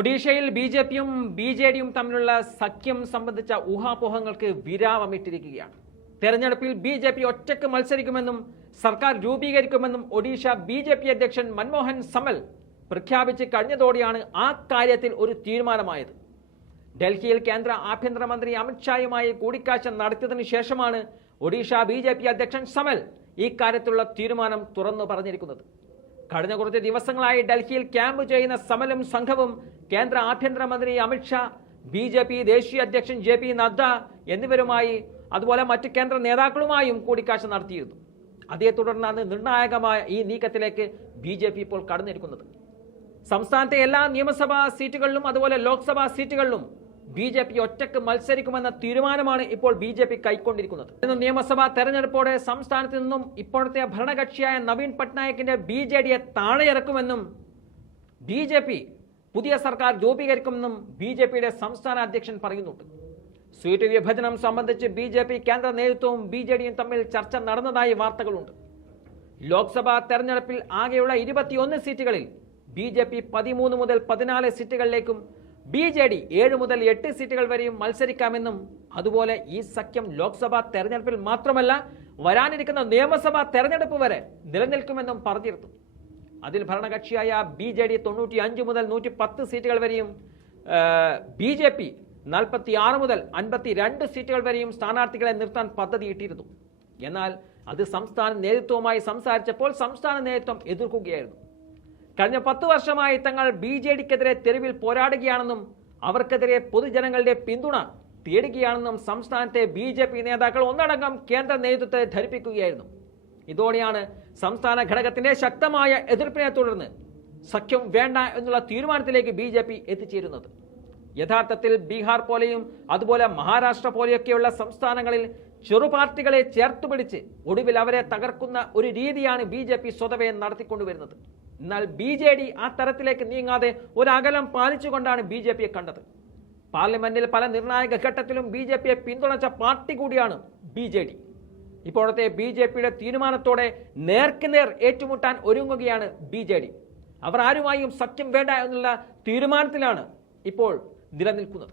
ഒഡീഷയിൽ B J പിയും B J ഡിയും തമ്മിലുള്ള സഖ്യം സംബന്ധിച്ച ഊഹാപോഹങ്ങൾക്ക് വിരാമമിട്ടിരിക്കുകയാണ്. തെരഞ്ഞെടുപ്പിൽ ബി ജെ പി ഒറ്റയ്ക്ക് മത്സരിക്കുമെന്നും സർക്കാർ രൂപീകരിക്കുമെന്നും ഒഡീഷ ബി ജെ പി അധ്യക്ഷൻ മൻമോഹൻ സമൽ പ്രഖ്യാപിച്ച് കഴിഞ്ഞതോടെയാണ് ആ കാര്യത്തിൽ ഒരു തീരുമാനമായത്. ഡൽഹിയിൽ കേന്ദ്ര ആഭ്യന്തരമന്ത്രി അമിത്ഷായുമായി കൂടിക്കാഴ്ച നടത്തിയതിനു ശേഷമാണ് ഒഡീഷ ബി ജെ പി അധ്യക്ഷൻ സമൽ ഇക്കാര്യത്തിലുള്ള തീരുമാനം തുറന്നു പറഞ്ഞിരിക്കുന്നത്. കഴിഞ്ഞ കുറച്ച് ദിവസങ്ങളായി ഡൽഹിയിൽ ക്യാമ്പ് ചെയ്യുന്ന സമലും സംഘവും കേന്ദ്ര ആഭ്യന്തരമന്ത്രി അമിത്ഷാ ബി ജെ പി ദേശീയ അധ്യക്ഷൻ ജെ പി നദ്ദ എന്നിവരുമായി അതുപോലെ മറ്റ് കേന്ദ്ര നേതാക്കളുമായും കൂടിക്കാഴ്ച നടത്തിയിരുന്നു. അതേ തുടർന്നാണ് നിർണായകമായ ഈ നീക്കത്തിലേക്ക് ബി ജെ പി ഇപ്പോൾ കടന്നിരിക്കുന്നത്. സംസ്ഥാനത്തെ എല്ലാ നിയമസഭാ സീറ്റുകളിലും അതുപോലെ ലോക്സഭാ സീറ്റുകളിലും ബി ജെ പി ഒറ്റയ്ക്ക് മത്സരിക്കുമെന്ന തീരുമാനമാണ് ഇപ്പോൾ ബി ജെ പി കൈക്കൊണ്ടിരിക്കുന്നത്. ഇന്ന് നിയമസഭാ തെരഞ്ഞെടുപ്പോടെ സംസ്ഥാനത്ത് നിന്നും ഇപ്പോഴത്തെ ഭരണകക്ഷിയായ നവീൻ പട്നായക്കിന്റെ ബി ജെ ഡിയെ താഴെയിറക്കുമെന്നും ബി ജെ പി പുതിയ സർക്കാർ രൂപീകരിക്കുമെന്നും ബി ജെ പിയുടെ സംസ്ഥാന അധ്യക്ഷൻ പറയുന്നുണ്ട്. സീറ്റ് വിഭജനം സംബന്ധിച്ച് ബി ജെ പി കേന്ദ്ര നേതൃത്വവും ബി ജെ ഡിയും തമ്മിൽ ചർച്ച നടന്നതായി വാർത്തകളുണ്ട്. ലോക്സഭാ തെരഞ്ഞെടുപ്പിൽ ആകെയുള്ള ഇരുപത്തിയൊന്ന് സീറ്റുകളിൽ ബി ജെ പി പതിമൂന്ന് മുതൽ പതിനാല് സീറ്റുകളിലേക്കും ബി ജെ ഡി ഏഴ് മുതൽ എട്ട് സീറ്റുകൾ വരെയും മത്സരിക്കാമെന്നും അതുപോലെ ഈ സഖ്യം ലോക്സഭാ തെരഞ്ഞെടുപ്പിൽ മാത്രമല്ല വരാനിരിക്കുന്ന നിയമസഭാ തെരഞ്ഞെടുപ്പ് വരെ നിലനിൽക്കുമെന്നും പറഞ്ഞിരുന്നു. അതിൽ ഭരണകക്ഷിയായ ബി ജെ ഡി തൊണ്ണൂറ്റി അഞ്ച് മുതൽ നൂറ്റി പത്ത് സീറ്റുകൾ വരെയും ബി ജെ പി നാൽപ്പത്തി ആറ് മുതൽ അൻപത്തി രണ്ട് സീറ്റുകൾ വരെയും സ്ഥാനാർത്ഥികളെ നിർത്താൻ പദ്ധതിയിട്ടിരുന്നു എന്നാൽ അത് സംസ്ഥാന നേതൃത്വവുമായി സംസാരിച്ചപ്പോൾ സംസ്ഥാന നേതൃത്വം എതിർക്കുകയായിരുന്നു. കഴിഞ്ഞ പത്ത് വർഷമായി തങ്ങൾ ബി ജെ ഡിക്കെതിരെ തെരുവിൽ പോരാടുകയാണെന്നും അവർക്കെതിരെ പൊതുജനങ്ങളുടെ പിന്തുണ തേടുകയാണെന്നും സംസ്ഥാനത്തെ ബി ജെ പി നേതാക്കൾ ഒന്നടങ്കം കേന്ദ്ര നേതൃത്വത്തെ ധരിപ്പിക്കുകയായിരുന്നു. ഇതോടെയാണ് സംസ്ഥാന ഘടകത്തിന്റെ ശക്തമായ എതിർപ്പിനെ തുടർന്ന് സഖ്യം വേണ്ട എന്നുള്ള തീരുമാനത്തിലേക്ക് ബി ജെ പി എത്തിച്ചേരുന്നത്. യഥാർത്ഥത്തിൽ ബീഹാർ പോലെയും അതുപോലെ മഹാരാഷ്ട്ര പോലെയൊക്കെയുള്ള സംസ്ഥാനങ്ങളിൽ ചെറുപാർട്ടികളെ ചേർത്തുപിടിച്ച് ഒടുവിൽ അവരെ തകർക്കുന്ന ഒരു രീതിയാണ് ബി ജെ പി സ്വതവേ നടത്തിക്കൊണ്ടുവരുന്നത്. എന്നാൽ ബി ജെ ഡി ആ തരത്തിലേക്ക് നീങ്ങാതെ ഒരകലം പാലിച്ചുകൊണ്ടാണ് ബി ജെ പിയെ കണ്ടത്. പാർലമെന്റിൽ പല നിർണായക ഘട്ടത്തിലും ബി ജെ പിയെ പിന്തുണച്ച പാർട്ടി കൂടിയാണ് ബി ജെ ഡി. ഇപ്പോഴത്തെ ബി ജെ പിയുടെ തീരുമാനത്തോടെ നേർക്കുനേർ ഏറ്റുമുട്ടാൻ ഒരുങ്ങുകയാണ് ബി ജെ ഡി. അവർ ആരുമായും സഖ്യം വേണ്ട എന്നുള്ള തീരുമാനത്തിലാണ് ഇപ്പോൾ നിലനിൽക്കുന്നത്.